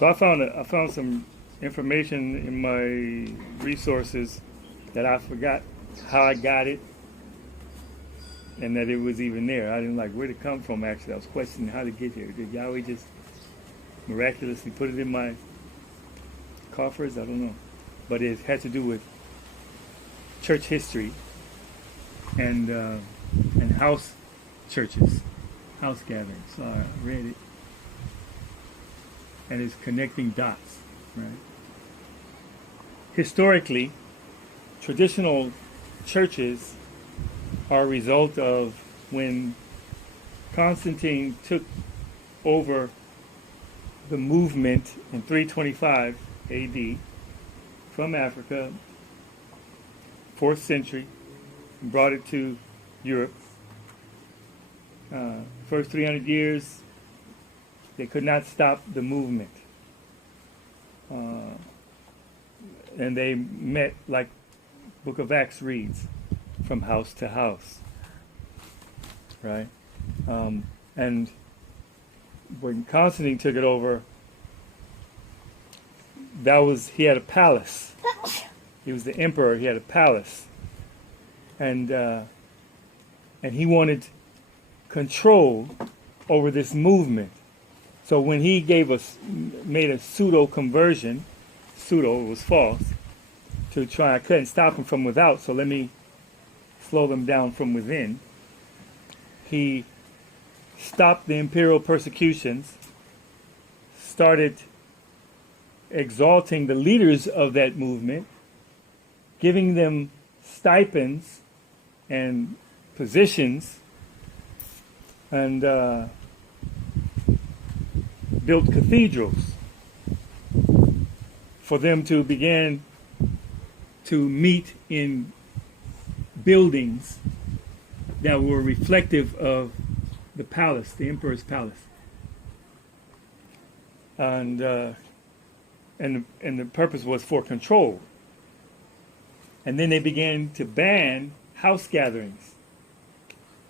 So I found some information in my resources that I forgot how I got it and that it was even there. I didn't like where it come from. Actually, I was questioning how to get here. Did Yahweh just miraculously put it in my coffers? I don't know, but it had to do with church history and house churches, house gatherings. So I read it, and it's connecting dots, right? Historically, traditional churches are a result of when Constantine took over the movement in 325 AD from Africa, 4th century, and brought it to Europe. First 300 years, they could not stop the movement. And they met, like Book of Acts reads, from house to house, right? And when Constantine took it over, he had a palace. He was the emperor. He had a palace, and he wanted control over this movement. So when he made a pseudo conversion, pseudo, it was false, to try, I couldn't stop him from without, so let me slow them down from within. He stopped the imperial persecutions, started exalting the leaders of that movement, giving them stipends and positions, and built cathedrals for them to begin to meet in buildings that were reflective of the palace, the emperor's palace, and the purpose was for control. And then they began to ban house gatherings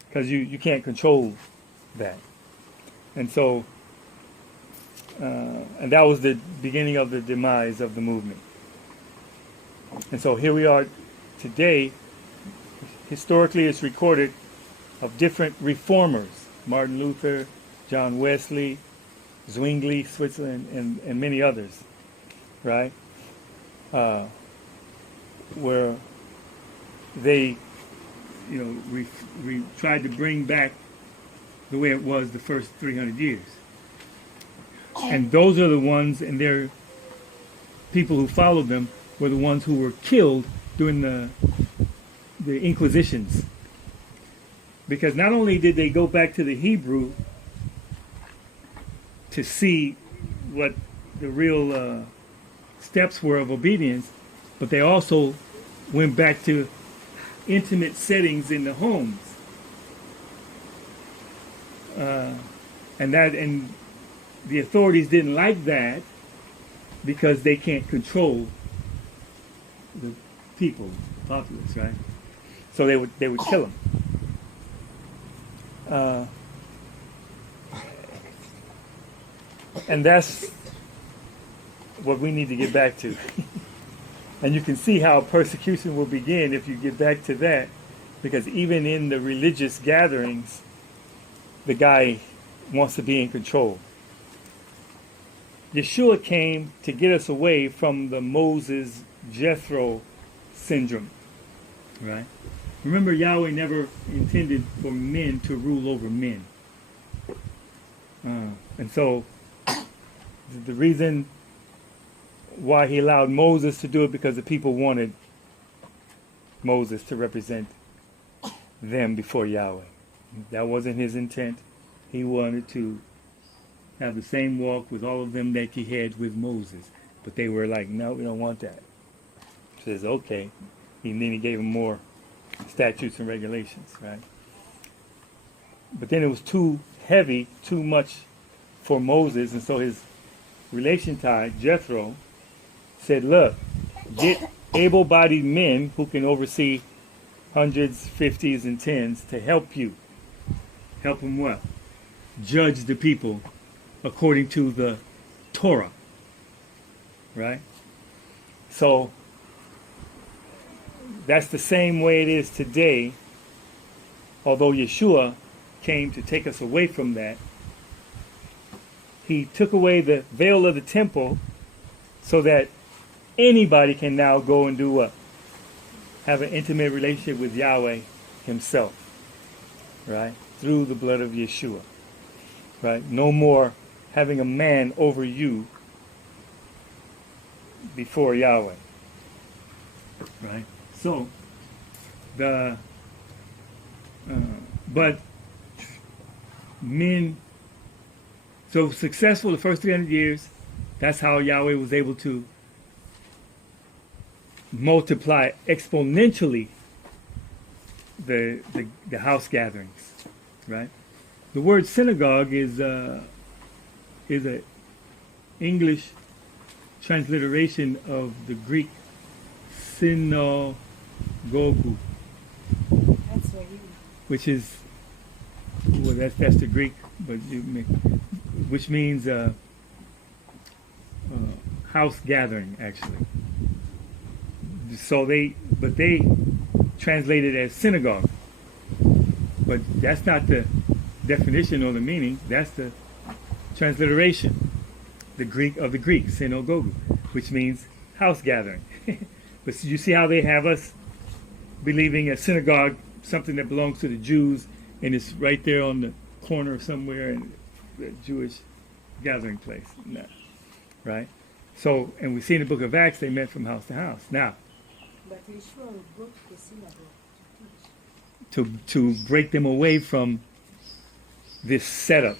because you can't control that, and so and that was the beginning of the demise of the movement. And so here we are today. Historically, it's recorded of different reformers: Martin Luther, John Wesley, Zwingli, Switzerland, and many others, right? Where they, tried to bring back the way it was the first 300 years. And those are the ones, and their people who followed them were the ones who were killed during the Inquisitions. Because not only did they go back to the Hebrew to see what the real steps were of obedience, but they also went back to intimate settings in the homes. And the authorities didn't like that because they can't control the people, the populace, right? So they would kill them. And that's what we need to get back to. And you can see how persecution will begin if you get back to that, because even in the religious gatherings, the guy wants to be in control. Yeshua came to get us away from the Moses Jethro syndrome, right? Remember, Yahweh never intended for men to rule over men. And so the reason why he allowed Moses to do it, because the people wanted Moses to represent them before Yahweh. That wasn't his intent. He wanted to have the same walk with all of them that he had with Moses. But they were like, no, we don't want that. He says, okay. And then he gave them more statutes and regulations, right? But then it was too heavy, too much for Moses, and so his relation tie, Jethro, said, look, get able-bodied men who can oversee hundreds, fifties, and tens to help you. Help them what? Judge the people according to the Torah, right? So that's the same way it is today, although Yeshua came to take us away from that. He took away the veil of the temple so that anybody can now go and do what? Have an intimate relationship with Yahweh himself, right? Through the blood of Yeshua, right? No more having a man over you before Yahweh, right? So, but men, so successful the first 300 years, that's how Yahweh was able to multiply exponentially the house gatherings, right? The word synagogue is a English transliteration of the Greek synagogu, which is, well, that's the Greek, but which means house gathering, actually. So they translate it as synagogue, but that's not the definition or the meaning. That's the transliteration, the Greek of the Greek, synagogu, which means house gathering. But you see how they have us believing a synagogue, something that belongs to the Jews, and it's right there on the corner somewhere in the Jewish gathering place. No. Right? So, and we see in the book of Acts, they met from house to house. Now, but Yeshua broke the synagogue to break them away from this setup.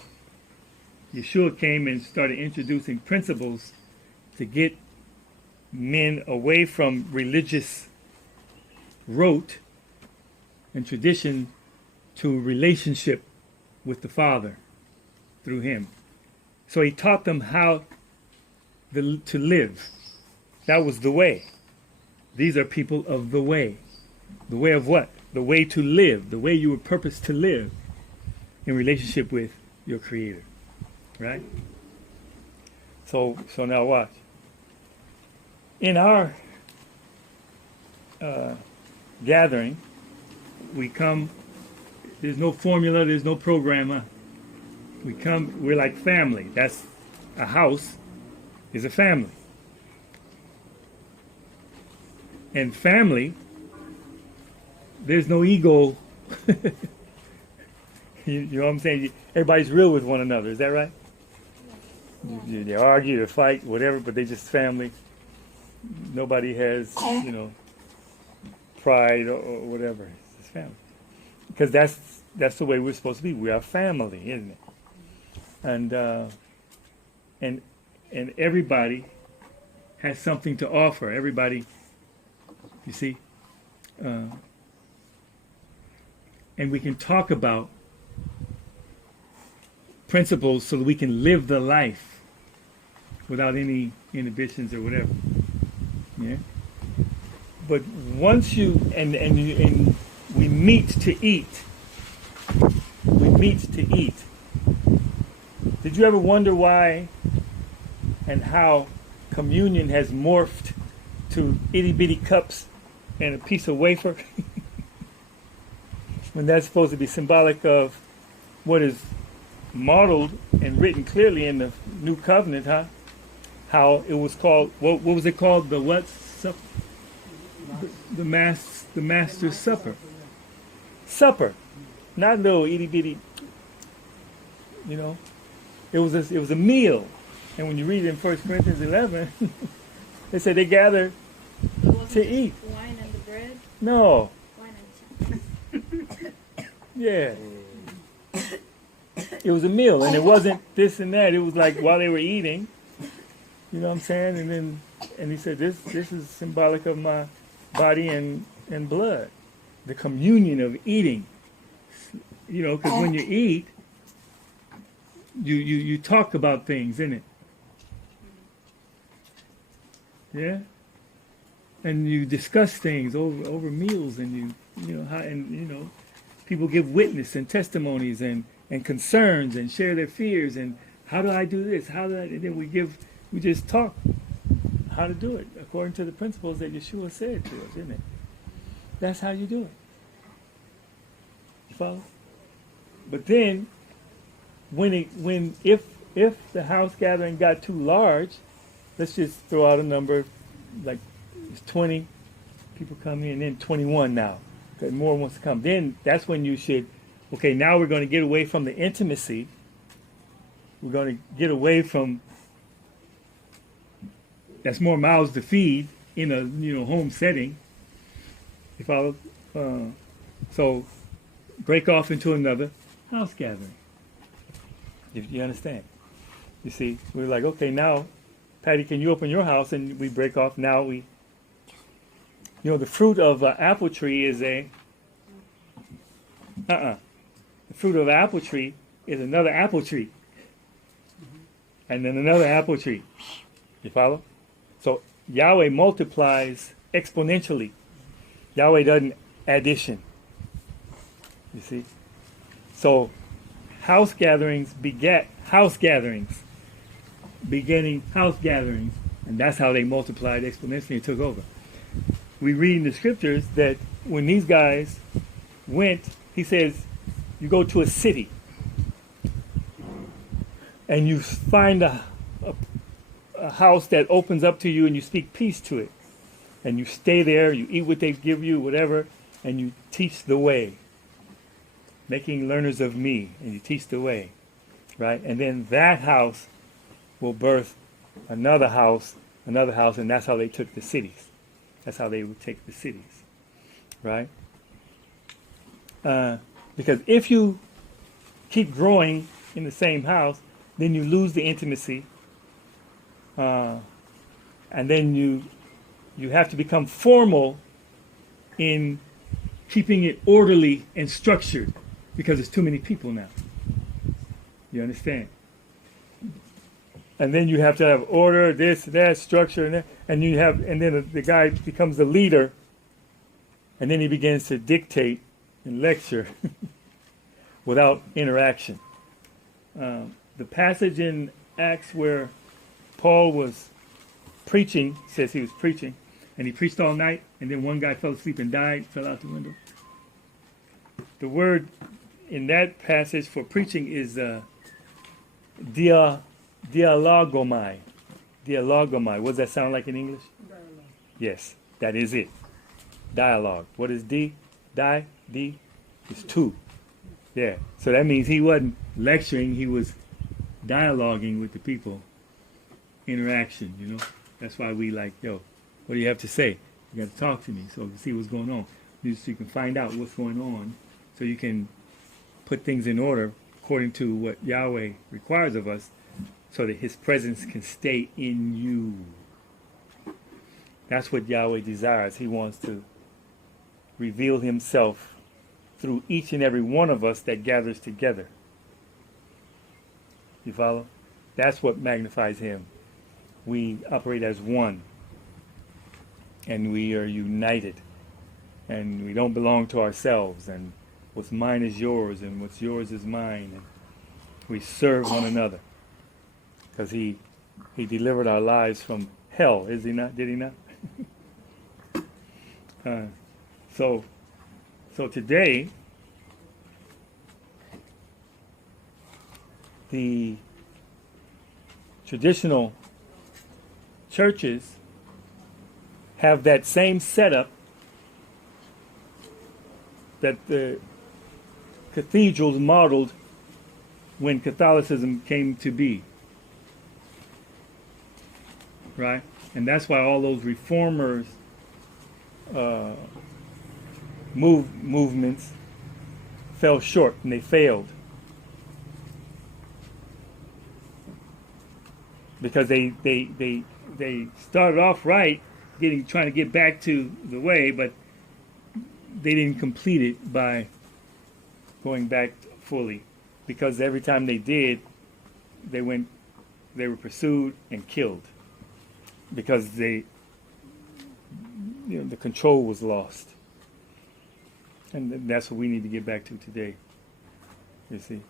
Yeshua came and started introducing principles to get men away from religious rote and tradition to a relationship with the Father through him. So he taught them how to live. That was the way. These are people of the way. The way of what? The way to live. The way you were purposed to live in relationship with your Creator. Right? So now watch. In our gathering, we come, there's no formula, there's no program. We come, we're like family. That's a house is a family. And family, there's no ego. You know what I'm saying? Everybody's real with one another. Is that right? Yeah. They argue, they fight, whatever, but they just family. Nobody has, pride or whatever. It's just family. Because that's the way we're supposed to be. We are family, isn't it? And everybody has something to offer. Everybody, you see, and we can talk about principles so that we can live the life without any inhibitions or whatever. Yeah. But once you and we meet to eat. We meet to eat. Did you ever wonder why and how communion has morphed to itty bitty cups and a piece of wafer? When that's supposed to be symbolic of what is modeled and written clearly in the New Covenant, huh? How it was called, what was it called? The what? The Master's Supper. Supper. Not little itty bitty, It was a meal. And when you read it in 1 Corinthians 11, they said they gathered to eat. Wine and the bread? No. Wine and cheese. Yeah. It was a meal, and it wasn't this and that. It was like while they were eating, you know what I'm saying? And he said, this is symbolic of my body and blood. The communion of eating. Because when you eat, you talk about things, innit? Yeah? And you discuss things over meals, and people give witness and testimonies and concerns and share their fears and how do I do this? And then we just talk how to do it according to the principles that Yeshua said to us, isn't it? That's how you do it. You follow? But then, if the house gathering got too large, let's just throw out a number, like it's 20 people come in, and then 21 now, because more wants to come. Then that's when you should, okay, now we're going to get away from the intimacy. We're going to get away from, that's more mouths to feed in a home setting. You follow? So break off into another house gathering. If you understand. You see, we're like, okay, now, Patty, can you open your house? And we break off. Now the fruit of an apple tree is the fruit of an apple tree is another apple tree. And then another apple tree. You follow? So Yahweh multiplies exponentially. Yahweh doesn't addition. You see? So house gatherings beget house gatherings, beginning house gatherings, and that's how they multiplied exponentially and took over. We read in the scriptures that when these guys went, he says, you go to a city and you find a house that opens up to you and you speak peace to it. And you stay there, you eat what they give you, whatever, and you teach the way. Making learners of me, and you teach the way. Right? And then that house will birth another house, and that's how they took the cities. That's how they would take the cities. Right? Because if you keep growing in the same house, then you lose the intimacy. And then you have to become formal in keeping it orderly and structured because there's too many people now. You understand? And then you have to have order, this, that, structure, and that, and then the guy becomes the leader, and then he begins to dictate and lecture without interaction. The passage in Acts where Paul was preaching, says he was preaching, and he preached all night, and then one guy fell asleep and died, fell out the window. The word in that passage for preaching is dialogomai. Dialogomai. What does that sound like in English? Dialogue. Yes, that is it. Dialogue. What is D? D? It's two. Yeah. So that means he wasn't lecturing, he was dialoguing with the people. Interaction, That's why we like, yo, what do you have to say? You got to talk to me so you can see what's going on. So you can find out what's going on so you can put things in order according to what Yahweh requires of us so that his presence can stay in you. That's what Yahweh desires. He wants to reveal himself through each and every one of us that gathers together. You follow? That's what magnifies him. We operate as one. And we are united. And we don't belong to ourselves. And what's mine is yours. And what's yours is mine. And we serve one another. Because he delivered our lives from hell. Is he not? Did he not? So today, the traditional churches have that same setup that the cathedrals modeled when Catholicism came to be. Right? And that's why all those reformers movements fell short and they failed. Because they started off right, trying to get back to the way, but they didn't complete it by going back fully. Because every time they did, they were pursued and killed. Because the control was lost. And that's what we need to get back to today. You see.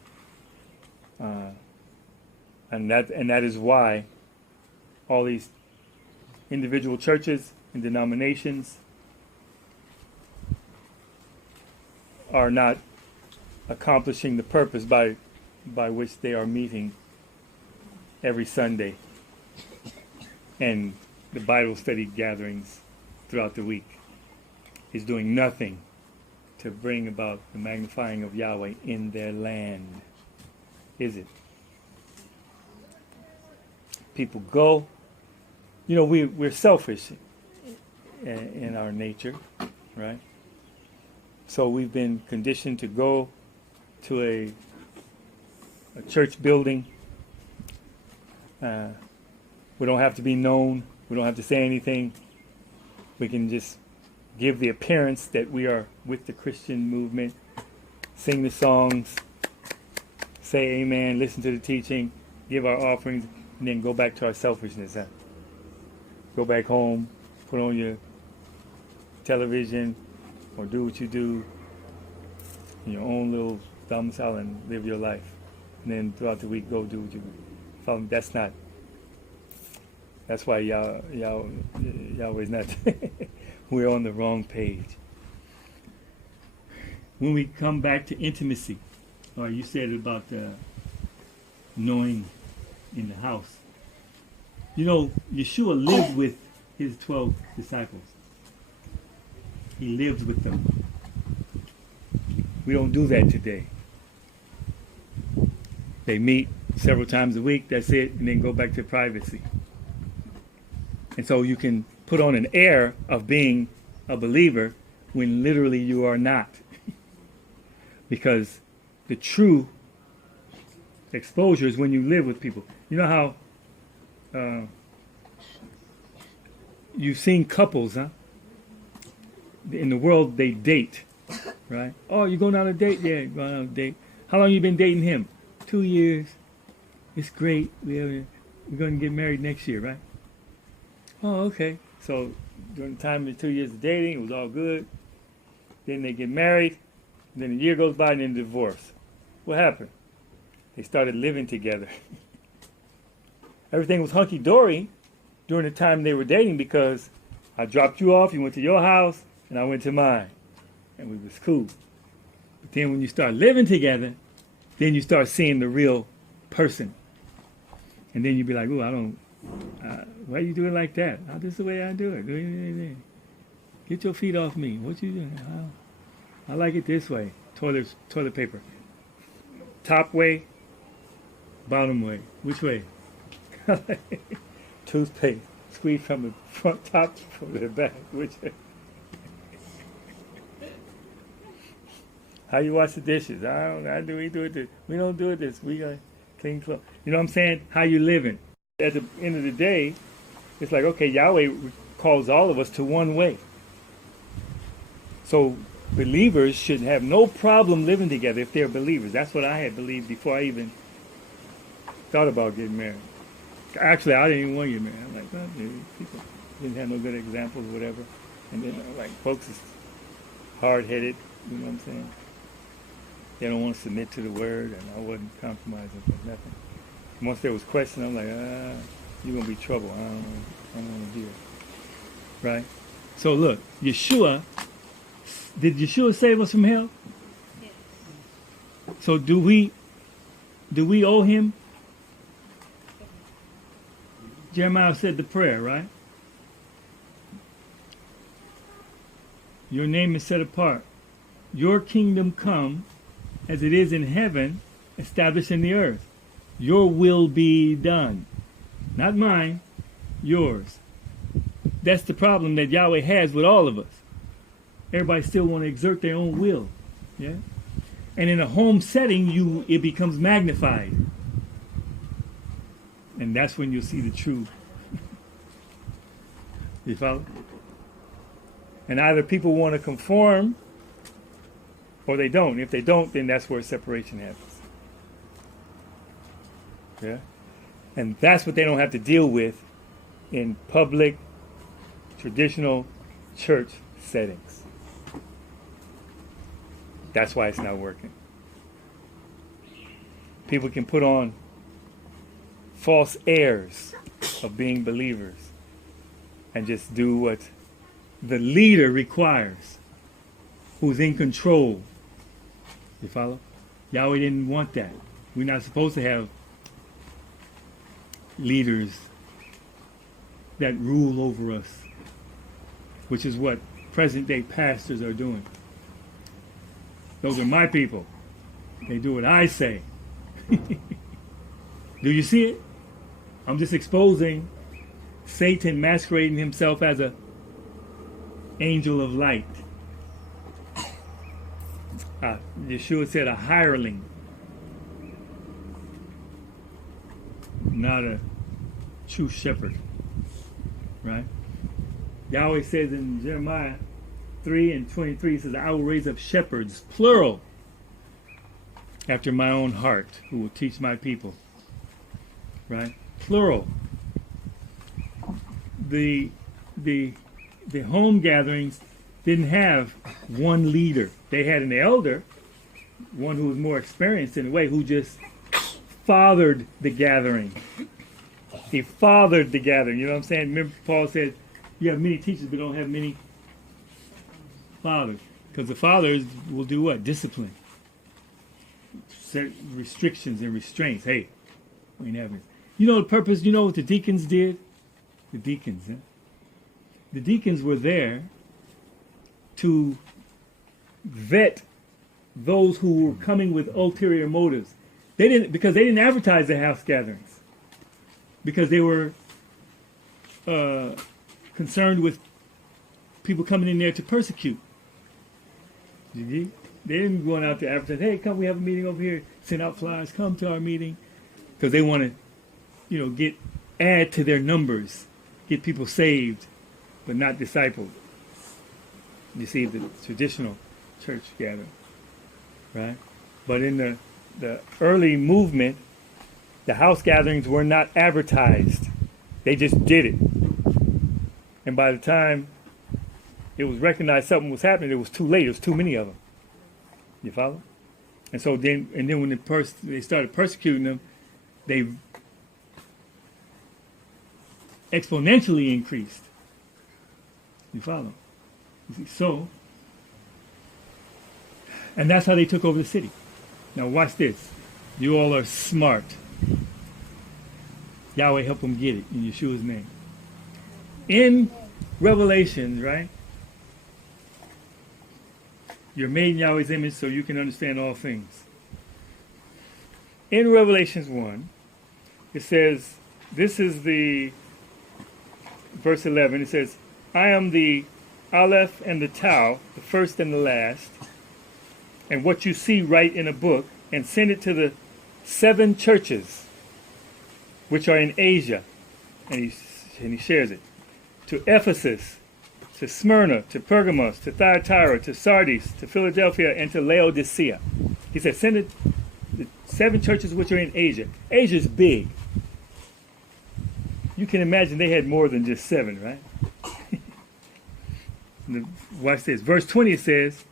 And that is why all these individual churches and denominations are not accomplishing the purpose by which they are meeting every Sunday and the Bible study gatherings throughout the week is doing nothing to bring about the magnifying of Yahweh in their land, is it? People go, you know, we're selfish in our nature, right? So we've been conditioned to go to a church building. We don't have to be known. We don't have to say anything. We can just give the appearance that we are with the Christian movement, sing the songs, say amen, listen to the teaching, give our offerings, and then go back to our selfishness. Huh? Go back home, put on your television, or do what you do in your own little domicile and live your life. And then throughout the week, go do what you do. That's why Yahweh's not. We're on the wrong page. When we come back to intimacy, or you said about knowing in the house. You know, Yeshua lived with his 12 disciples. He lived with them. We don't do that today. They meet several times a week, that's it, and then go back to privacy. And so you can put on an air of being a believer when literally you are not. Because the true exposure is when you live with people. You know how you've seen couples, huh? In the world, they date, right? Oh, you're going on a date? Yeah, going on a date. How long you been dating him? 2 years. It's great. We're going to get married next year, right? Oh, okay. So during the time of the 2 years of dating, it was all good. Then they get married. Then a year goes by and then divorce. What happened? They started living together. Everything was hunky-dory during the time they were dating because I dropped you off, you went to your house, and I went to mine. And we was cool. But then when you start living together, then you start seeing the real person. And then you be like, oh, I don't, why you do it like that? Oh, this is the way I do it. Get your feet off me. What you doing? I like it this way. Toilet paper. Top way, bottom way. Which way? Toothpaste. Squeeze from the front top from the back. Which way? How you wash the dishes? We do it this. We don't do it this. We got clean clothes. You know what I'm saying? How you living? At the end of the day, it's like, okay, Yahweh calls all of us to one way. So believers should have no problem living together if they're believers. That's what I had believed before I even thought about getting married. Actually, I didn't even want to get married. I'm like, well, people didn't have no good examples or whatever. And then, like, folks is hard-headed, you know what I'm saying? They don't want to submit to the word, and I wasn't compromising for nothing. Once there was question, I'm like, you're going to be trouble. I don't want to do it. Right? So look, Yeshua, did Yeshua save us from hell? Yes. So do we owe him? Jeremiah said the prayer, right? Your name is set apart. Your kingdom come as it is in heaven, established in the earth. Your will be done. Not mine, yours. That's the problem that Yahweh has with all of us. Everybody still want to exert their own will. Yeah? And in a home setting, it becomes magnified. And that's when you'll see the true. You follow? And either people want to conform or they don't. If they don't, then that's where separation happens. Yeah? And that's what they don't have to deal with in public, traditional church settings. That's why it's not working. People can put on false airs of being believers and just do what the leader requires, who's in control. You follow? Yahweh didn't want that. We're not supposed to have leaders that rule over us, which is what present day pastors are doing. Those are my people. They do what I say. Do you see it? I'm just exposing Satan masquerading himself as a angel of light. Yeshua said a hireling, not a true shepherd. Right? Yahweh says in Jeremiah 3:23, he says, I will raise up shepherds, plural, after my own heart, who will teach my people. Right? Plural. The home gatherings didn't have one leader. They had an elder, one who was more experienced in a way, who just fathered the gathering. He fathered the gathering. You know what I'm saying? Remember, Paul said, you have many teachers, but don't have many fathers. Because the fathers will do what? Discipline. Set restrictions and restraints. Hey, we ain't having it. You know the purpose? You know what the deacons did? The deacons, huh? The deacons were there to vet those who were coming with ulterior motives. Because they didn't advertise the house gatherings. Because they were concerned with people coming in there to persecute. They didn't go out to advertise, hey, come, we have a meeting over here, send out flyers, come to our meeting. Because they want to, add to their numbers, get people saved, but not discipled. You see, the traditional church gathering, right? But in the early movement, the house gatherings were not advertised. They just did it. And by the time it was recognized something was happening, it was too late. There was too many of them. You follow? And so then when they started persecuting them, they exponentially increased. You follow? You see, so, and that's how they took over the city. Now watch this. You all are smart. Yahweh help them get it in Yeshua's name. In Revelations, right? You're made in Yahweh's image so you can understand all things. In Revelations 1, it says, this is the verse 11. It says, I am the Aleph and the Tau, the first and the last. And what you see, write in a book and send it to the 7 churches which are in Asia. And he shares it. To Ephesus, to Smyrna, to Pergamos, to Thyatira, to Sardis, to Philadelphia, and to Laodicea. He said, send it to the 7 churches which are in Asia. Asia's big. You can imagine they had more than just 7, right? Watch this. Verse 20 says,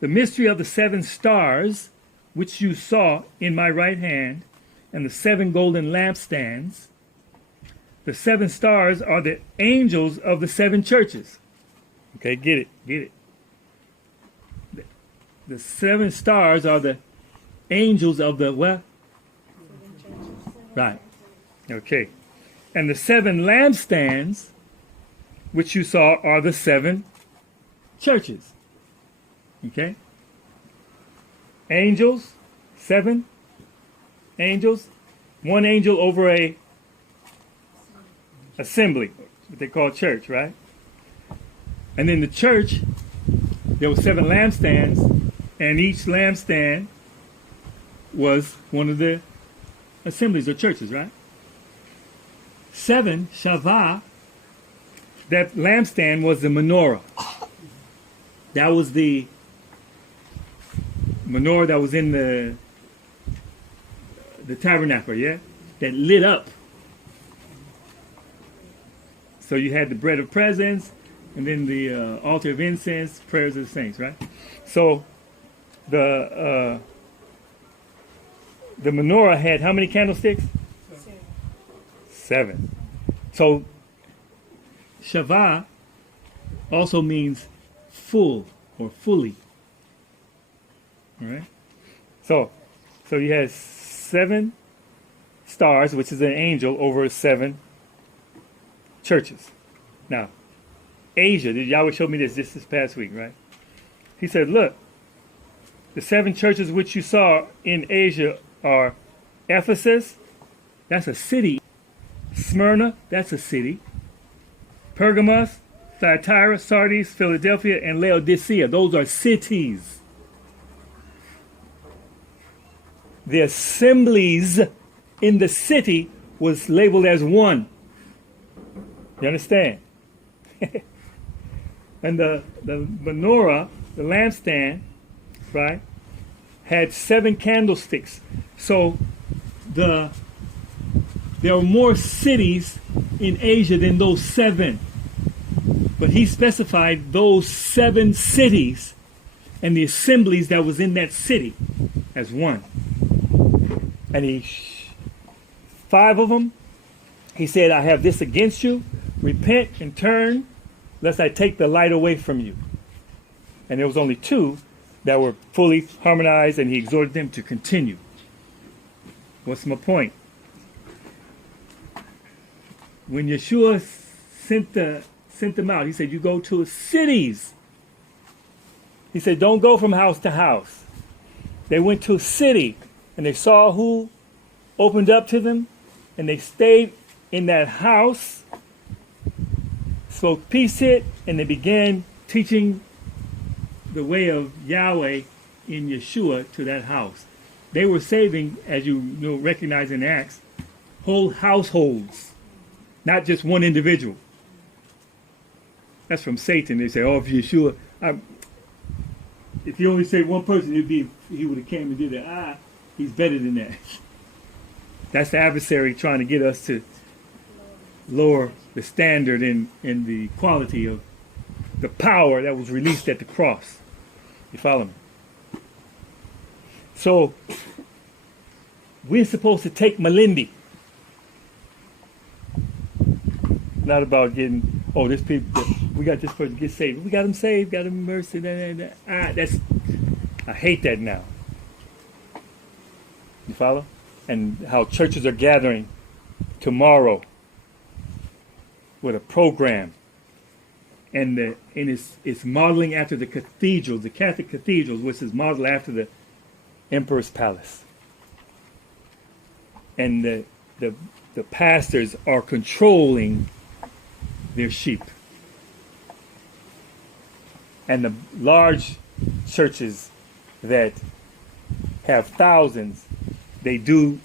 the mystery of the 7 stars, which you saw in my right hand, and the 7 golden lampstands. The 7 stars are the angels of the 7 churches. Okay, get it. The 7 stars are the angels of the what? Right. Okay. And the 7 lampstands, which you saw, are the 7 churches. Okay? Angels, 7 angels, 1 angel over a assembly, what they call church, right? And then the church, there were 7 lampstands, and each lampstand was one of the assemblies or churches, right? 7, Shavah, that lampstand was the menorah. That was the menorah that was in the tabernacle, yeah? That lit up. So you had the bread of presence, and then the altar of incense, prayers of the saints, right? So the menorah had how many candlesticks? 7. So Shavah also means full or fully. All right. So he has 7 stars, which is an angel, over 7 churches. Now, Asia, Yahweh showed me this just this past week, right? He said, look, the 7 churches which you saw in Asia are Ephesus, that's a city. Smyrna, that's a city. Pergamos, Thyatira, Sardis, Philadelphia, and Laodicea. Those are cities. The assemblies in the city was labeled as one. You understand? And the menorah, the lampstand, right, had 7 candlesticks. So there are more cities in Asia than those 7. But he specified those 7 cities and the assemblies that was in that city as one. And 5 of them, he said, I have this against you. Repent and turn, lest I take the light away from you. And there was only 2 that were fully harmonized, and he exhorted them to continue. What's my point? When Yeshua sent them out, he said, you go to cities. He said, don't go from house to house. They went to a city, and they saw who opened up to them, and they stayed in that house, spoke peace it, and they began teaching the way of Yahweh in Yeshua to that house. They were saving, as you know, recognize in Acts, whole households, not just one individual. That's from Satan. They say, oh, if Yeshua, if you only say one person, he would have came and did that. He's better than that. That's the adversary trying to get us to lower the standard in the quality of the power that was released at the cross. You follow me? So, we're supposed to take Malindi. Not about getting, oh, this people, we got this person get saved. We got him saved, got him mercy. I hate that now. You follow? And how churches are gathering tomorrow with a program. And it's modeling after the cathedrals, the Catholic cathedrals, which is modeled after the Emperor's Palace. And the pastors are controlling their sheep. And the large churches that have thousands, they do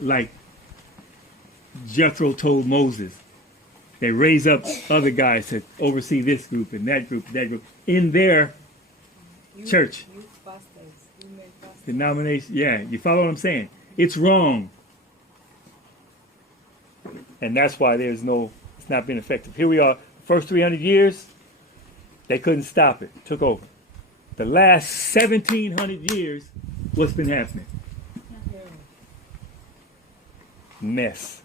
like Jethro told Moses. They raise up other guys to oversee this group and that group, in their church. Youth pastors, women pastors. Denomination, yeah, you follow what I'm saying? It's wrong. And that's why it's not been effective. Here we are, first 300 years, they couldn't stop it. Took over. The last 1700 years, what's been happening? Mess.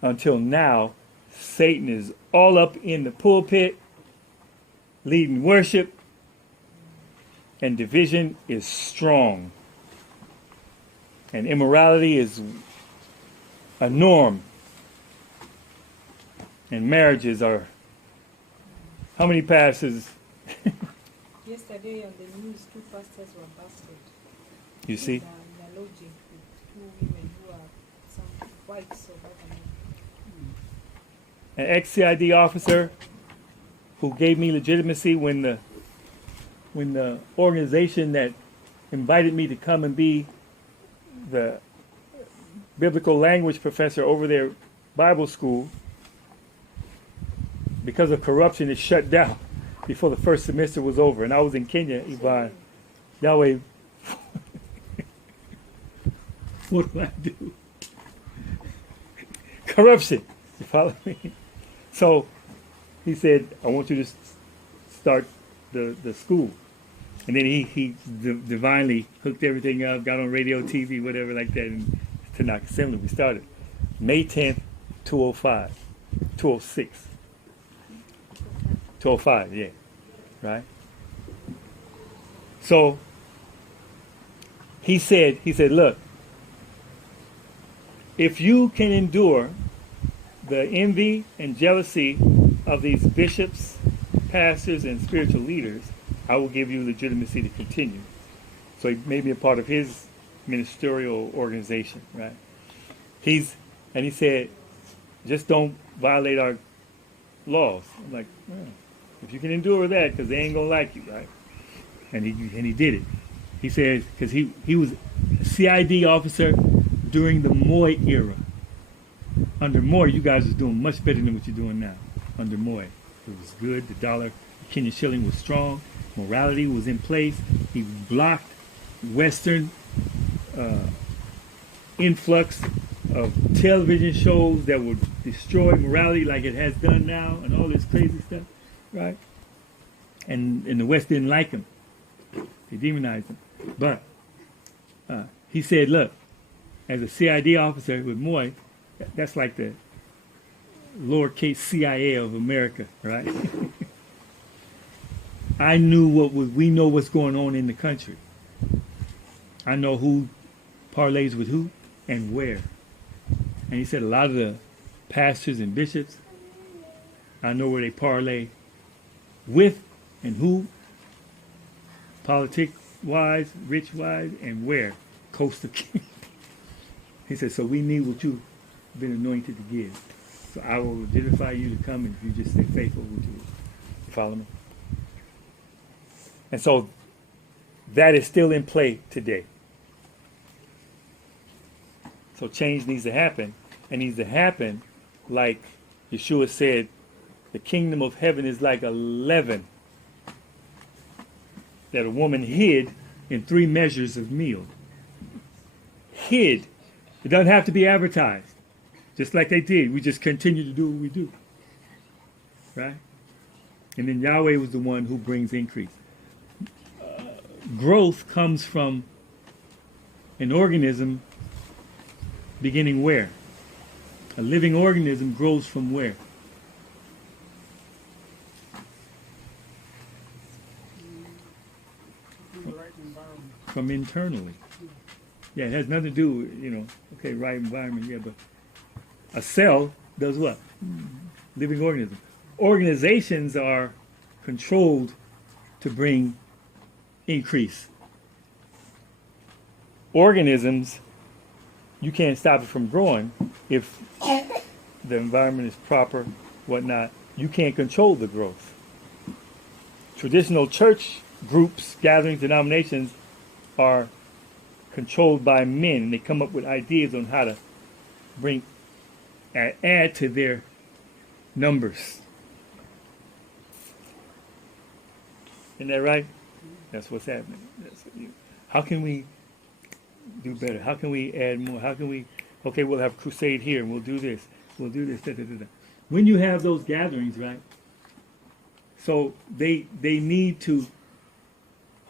Until now, Satan is all up in the pulpit, leading worship, and division is strong. And immorality is a norm. And marriages are, how many pastors? Yesterday on the news, 2 pastors were busted. You see? In the lodging with 2 women who are some wives of other men. An ex-CID officer who gave me legitimacy when the organization that invited me to come and be the biblical language professor over their Bible school, because of corruption, it shut down before the first semester was over. And I was in Kenya, Yvonne. Yahweh, what do I do? Corruption. You follow me? So he said, I want you to start the school. And then he divinely hooked everything up, got on radio, TV, whatever like that, and Tanakh Assembly. We started May 10th, 2005. 206. 205, yeah. Right? So he said, look, if you can endure the envy and jealousy of these bishops, pastors, and spiritual leaders, I will give you legitimacy to continue. So he made me a part of his ministerial organization, right? He said, just don't violate our laws. I'm like, oh, if you can endure that, because they ain't gonna like you, right? And he did it. He says, because he was a CID officer during the Moy era. Under Moy, you guys was doing much better than what you're doing now. Under Moy, it was good. The dollar, the Kenyan shilling was strong. Morality was in place. He blocked Western influx of television shows that would destroy morality like it has done now, and all this crazy stuff, right? And the West didn't like him. They demonized him. But he said, look, as a CID officer with Moy, that's like the lowercase CIA of America, right? We know what's going on in the country. I know who parlays with who and where. And he said a lot of the pastors and bishops, I know where they parlay with and who, politic-wise, rich-wise, and where. Coast of King. He said, so we need what you've been anointed to give. So I will identify you to come, and if you just stay faithful, would you follow me? And so that is still in play today. So change needs to happen. And needs to happen like Yeshua said, the kingdom of heaven is like a leaven that a woman hid in 3 measures of meal. Hid. It doesn't have to be advertised. Just like they did. We just continue to do what we do. Right? And then Yahweh was the one who brings increase. Growth comes from an organism beginning where? A living organism grows from where? From internally. Yeah, it has nothing to do with, right environment, yeah, but a cell does what? Living organism. Organizations are controlled to bring increase. Organisms, you can't stop it from growing if the environment is proper, whatnot. You can't control the growth. Traditional church groups, gatherings, denominations are controlled by men, and they come up with ideas on how to add to their numbers. Isn't that right? That's what's happening. How can we do better? How can we add more? How can we, we'll have crusade here, and we'll do this. We'll do this. Da, da, da, da. When you have those gatherings, right? So they need to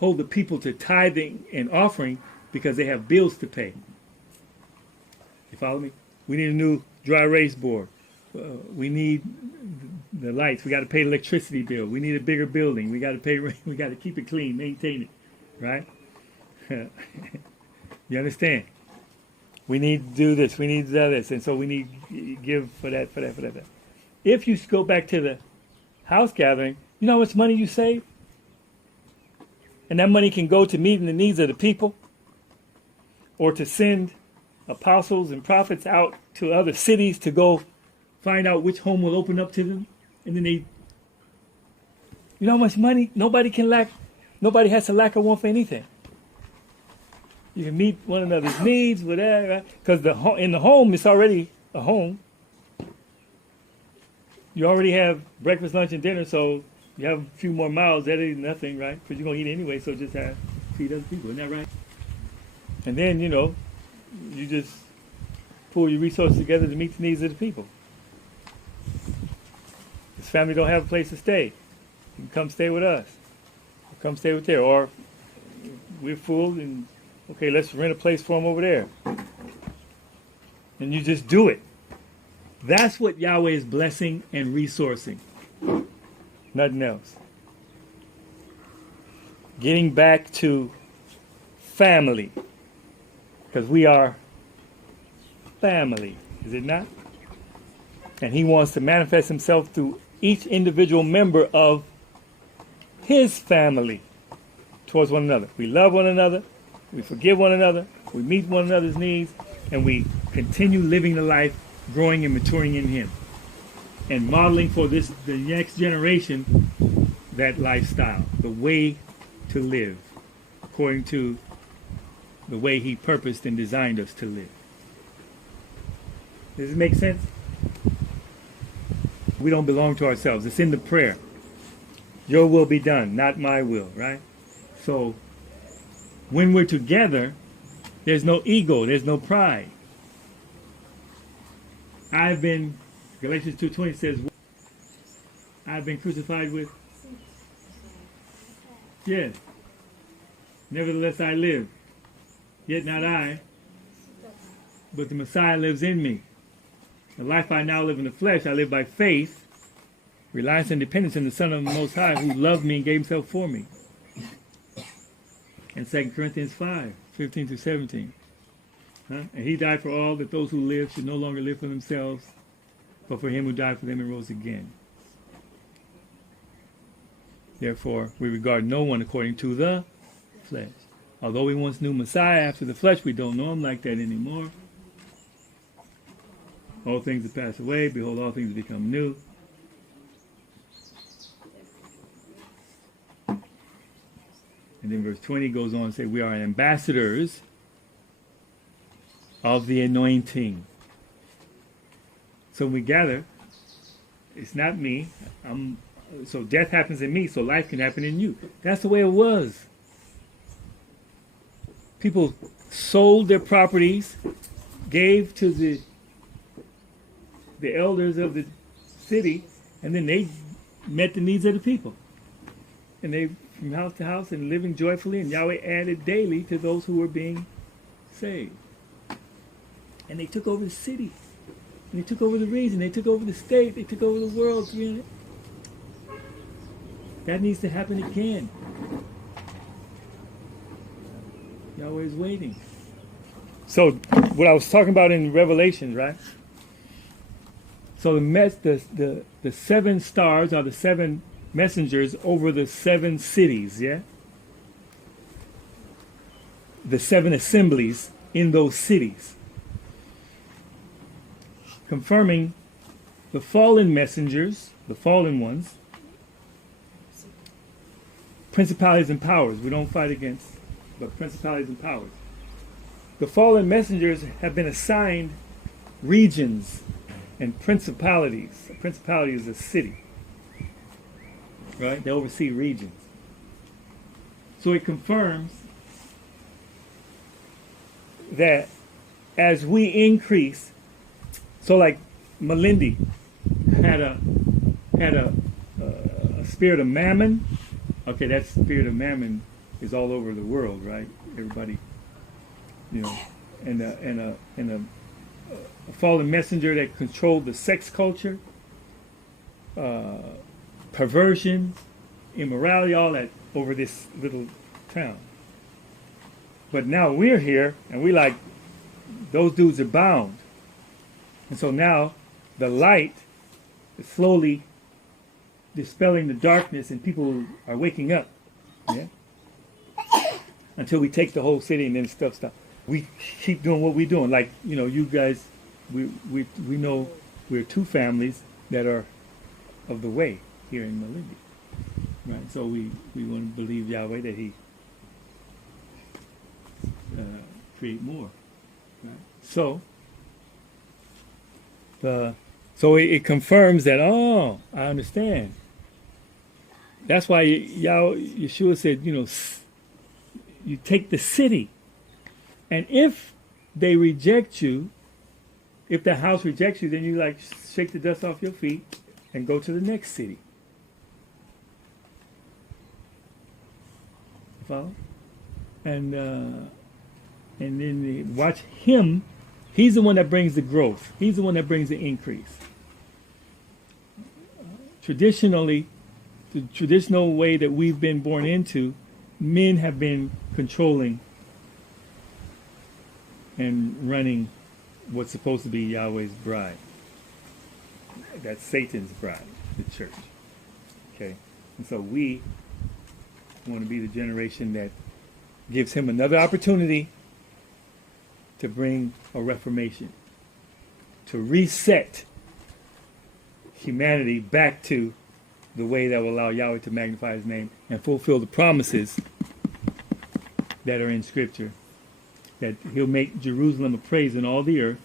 hold the people to tithing and offering because they have bills to pay. You follow me? We need a new dry erase board. We need the lights. We got to pay the electricity bill. We need a bigger building. We got to pay. We got to keep it clean, maintain it, right? You understand? We need to do this. We need to do this, and so we need to give for that. If you go back to the house gathering, you know how much money you save, and that money can go to meeting the needs of the people, or to send apostles and prophets out to other cities to go find out which home will open up to them. And then you know how much money? Nobody has to lack or want for anything. You can meet one another's needs, whatever, right? Because in the home, it's already a home. You already have breakfast, lunch, and dinner, so you have a few more miles. That ain't nothing, right? Because you're going to eat anyway, so just feed other people. Isn't that right? And then, you just pull your resources together to meet the needs of the people. This family don't have a place to stay. You can come stay with us. Or come stay with there. Or we're full and, let's rent a place for them over there. And you just do it. That's what Yahweh is blessing and resourcing. Nothing else. Getting back to family. Because we are family, is it not? And he wants to manifest himself through each individual member of his family towards one another. We love one another, we forgive one another, we meet one another's needs, and we continue living the life, growing and maturing in him. And modeling for the next generation that lifestyle, the way to live, according to the way he purposed and designed us to live. Does it make sense? We don't belong to ourselves. It's in the prayer. Your will be done, not my will, right? So when we're together, there's no ego, there's no pride. Galatians 2:20 says, I've been crucified with, yes. Nevertheless I live, yet not I, but the Messiah lives in me. The life I now live in the flesh, I live by faith, reliance and dependence in the Son of the Most High, who loved me and gave himself for me. And 2 Corinthians 5:15-17. And he died for all, that those who live should no longer live for themselves, but for him who died for them and rose again. Therefore, we regard no one according to the flesh. Although we once knew Messiah after the flesh, we don't know him like that anymore. All things have passed away. Behold, all things have become new. And then verse 20 goes on to say, we are ambassadors of the anointing. So when we gather, it's not me. So death happens in me, so life can happen in you. That's the way it was. People sold their properties, gave to the elders of the city, and then they met the needs of the people. And they, from house to house, and living joyfully, and Yahweh added daily to those who were being saved. And they took over the city. And they took over the region. They took over the state. They took over the world. That needs to happen again. Yahweh is waiting. So, what I was talking about in Revelation, right? So the 7 stars are the 7 messengers over the 7 cities, yeah? The 7 assemblies in those cities. Confirming the fallen messengers, the fallen ones, principalities and powers. We don't fight against, but principalities and powers. The fallen messengers have been assigned regions and principalities. A principality is a city, right? They oversee regions. So it confirms that as we increase, so like Malindi had a spirit of mammon. Okay, that spirit of mammon is all over the world, right? Everybody, and a fallen messenger that controlled the sex culture, perversion, immorality, all that over this little town. But now we're here, and we like, those dudes are bound. And so now the light is slowly dispelling the darkness, and people are waking up. Yeah? Until we take the whole city, and then stuff stops. We keep doing what we're doing. Like, you guys, we know we're 2 families that are of the way here in Malindi. Right? So we want to believe Yahweh that he create more. Right? So it confirms that, I understand. That's why Yeshua said, you take the city. And if they reject you, if the house rejects you, then you shake the dust off your feet and go to the next city. Follow? And then watch him He's the one that brings the growth. He's the one that brings the increase. Traditionally, the traditional way that we've been born into, men have been controlling and running what's supposed to be Yahweh's bride. That's Satan's bride, the church. Okay? And so we want to be the generation that gives him another opportunity to bring a reformation, to reset humanity back to the way that will allow Yahweh to magnify his name and fulfill the promises that are in Scripture. That he'll make Jerusalem a praise in all the earth,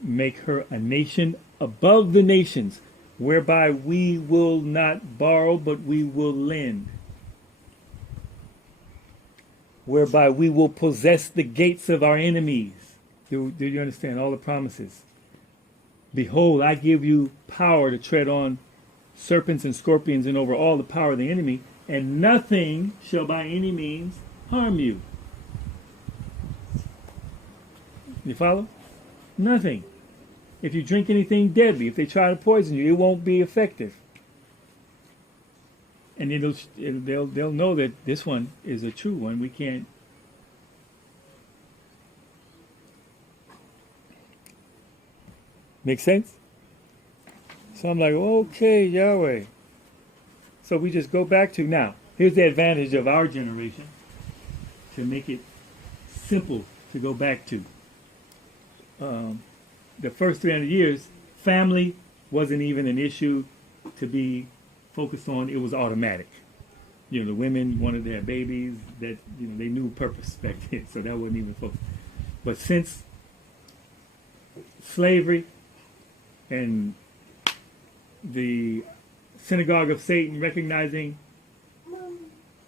make her a nation above the nations, whereby we will not borrow, but we will lend. Whereby we will possess the gates of our enemies. Do you understand all the promises? Behold, I give you power to tread on serpents and scorpions and over all the power of the enemy, and nothing shall by any means harm you. You follow? Nothing. If you drink anything deadly, if they try to poison you, it won't be effective. And they'll know that this one is a true one. We can't. Make sense? So I'm like, okay, Yahweh. So we just go back to now. Here's the advantage of our generation to make it simple to go back to. The first 300 years, family wasn't even an issue to be focused on. It was automatic. The women wanted to have babies. That they knew purpose back then, so that wasn't even focused. But since slavery and the synagogue of Satan recognizing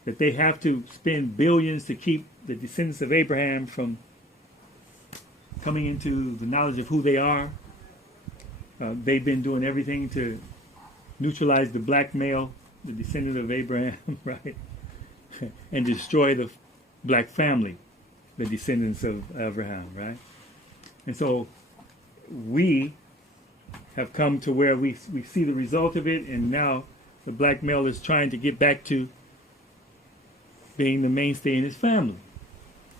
that they have to spend billions to keep the descendants of Abraham from coming into the knowledge of who they are. They've been doing everything to neutralize the black male, the descendant of Abraham, right? And destroy the black family, the descendants of Abraham, right? And so we have come to where we see the result of it, and now the black male is trying to get back to being the mainstay in his family.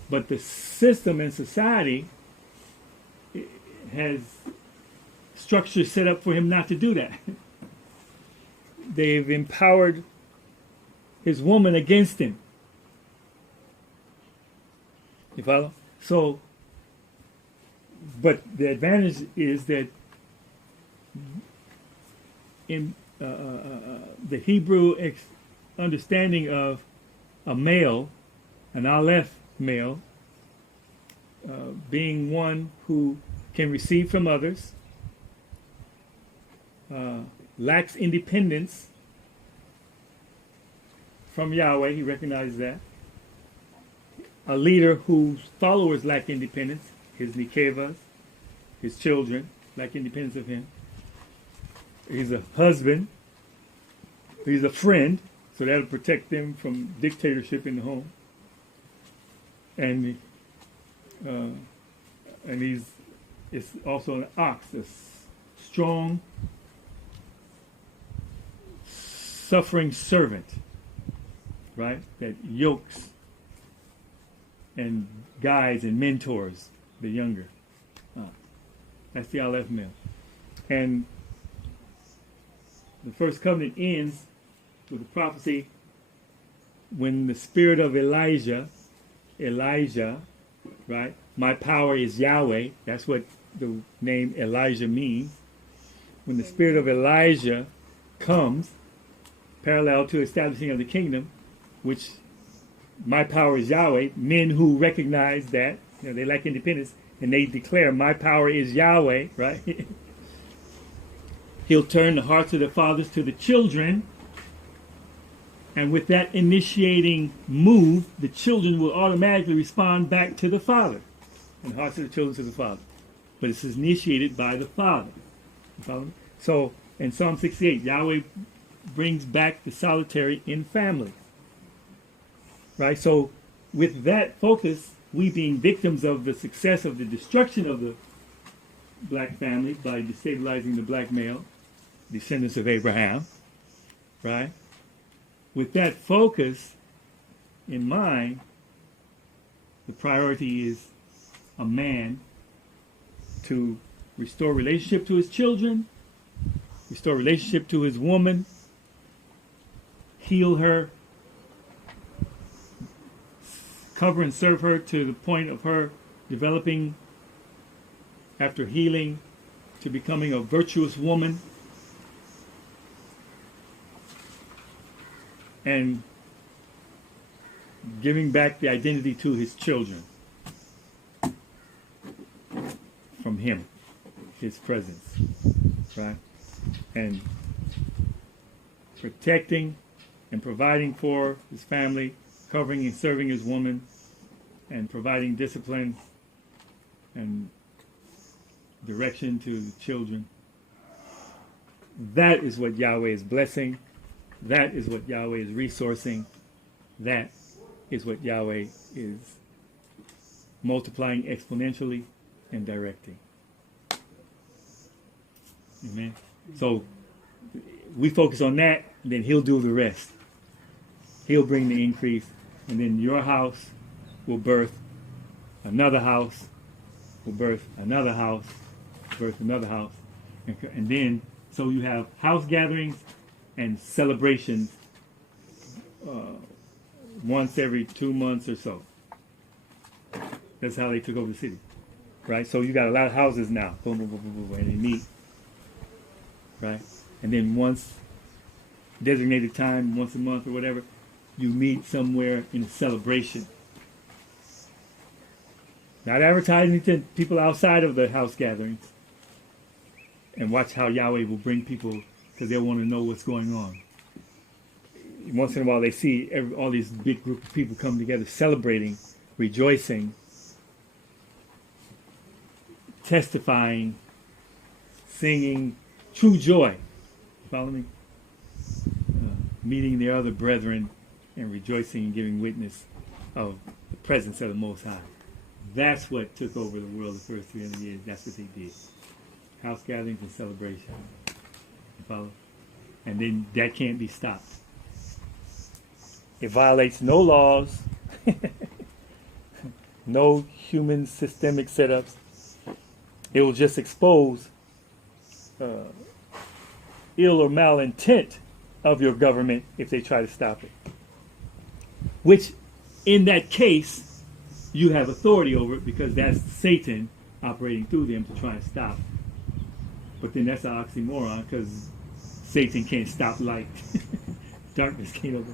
But the system and society has structure set up for him not to do that. They've empowered his woman against him. You follow? So, but the advantage is that in the Hebrew understanding of a male, an Aleph male, being one who can receive from others, lacks independence from Yahweh, he recognizes that. A leader whose followers lack independence, his Nikevas, his children lack independence of him. He's a husband, he's a friend, so that'll protect them from dictatorship in the home. And it's also an ox, a strong, suffering servant, right? That yokes and guides and mentors the younger. That's the Aleph male. And the first covenant ends with a prophecy when the spirit of Elijah, right? My power is Yahweh. That's what the name Elijah means. When the spirit of Elijah comes, parallel to establishing of the kingdom, which my power is Yahweh, men who recognize that, they lack independence, and they declare my power is Yahweh, right? He'll turn the hearts of the fathers to the children, and with that initiating move, the children will automatically respond back to the father, and the hearts of the children to the father. But it's initiated by the father. You follow me? So in Psalm 68, Yahweh brings back the solitary in family. Right? So with that focus, we being victims of the success of the destruction of the black family by destabilizing the black male, descendants of Abraham, right? With that focus in mind, the priority is a man to restore relationship to his children, restore relationship to his woman, heal her, cover and serve her to the point of her developing, after healing, to becoming a virtuous woman, and giving back the identity to his children from him, his presence, right? And protecting and providing for his family, covering and serving his woman, and providing discipline and direction to the children. That is what Yahweh is blessing. That is what Yahweh is resourcing. That is what Yahweh is multiplying exponentially and directing. Amen. So we focus on that, then he'll do the rest. He'll bring the increase, and then your house will birth another house, will birth another house, birth another house. And then, so you have house gatherings and celebrations once every 2 months or so. That's how they took over the city, right? So you got a lot of houses now, boom, boom, boom, boom, boom, and they meet, right? And then once designated time, once a month or whatever, you meet somewhere in a celebration. Not advertising to people outside of the house gatherings. And watch how Yahweh will bring people, because they'll want to know what's going on. Once in a while they see all these big group of people come together celebrating, rejoicing, testifying, singing, true joy. Follow me? Meeting their other brethren and rejoicing and giving witness of the presence of the Most High. That's what took over the world the first 300 years. That's what they did. House gatherings and celebration. You follow? And then that can't be stopped. It violates no laws, no human systemic setups. It will just expose ill or malintent of your government if they try to stop it. Which, in that case, you have authority over it, because that's Satan operating through them to try and stop. But then that's an oxymoron, because Satan can't stop light. Darkness can't